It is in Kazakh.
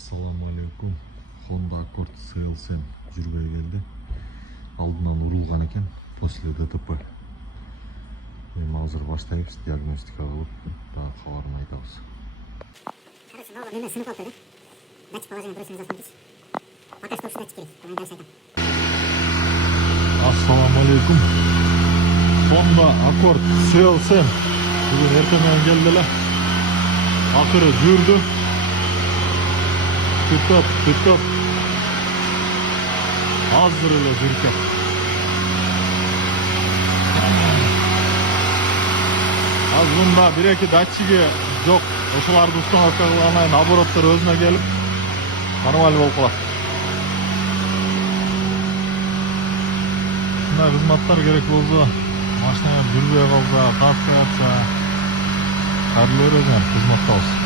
Assalamu alaikum. Honda Accord CL7 жүрбөй келди. Алдынан урулган экен после ДТП. Эми азыр баштайбыз, диагностика кылып, дагы кабарын айтабыз. Короче, новый номер сынып калды, да? Датчик положения бросили заснуть. Пока что датчик керек, мен дальше айтам. Assalamu alaikum. Honda Accord CL7 бүгүн эртең келди эле. Акыры жүрдү. Түтөп. Азыр эле жүрүп. Az bunda bir-iki датчиги жок. Ошоларды установка кылгандан обороттор өзүнө келип, нормаль болуп калат. Мына кызматтар керек болсо, машина жүрбөй калса, каска атса, кайрылып беребиз, кызматтабыз.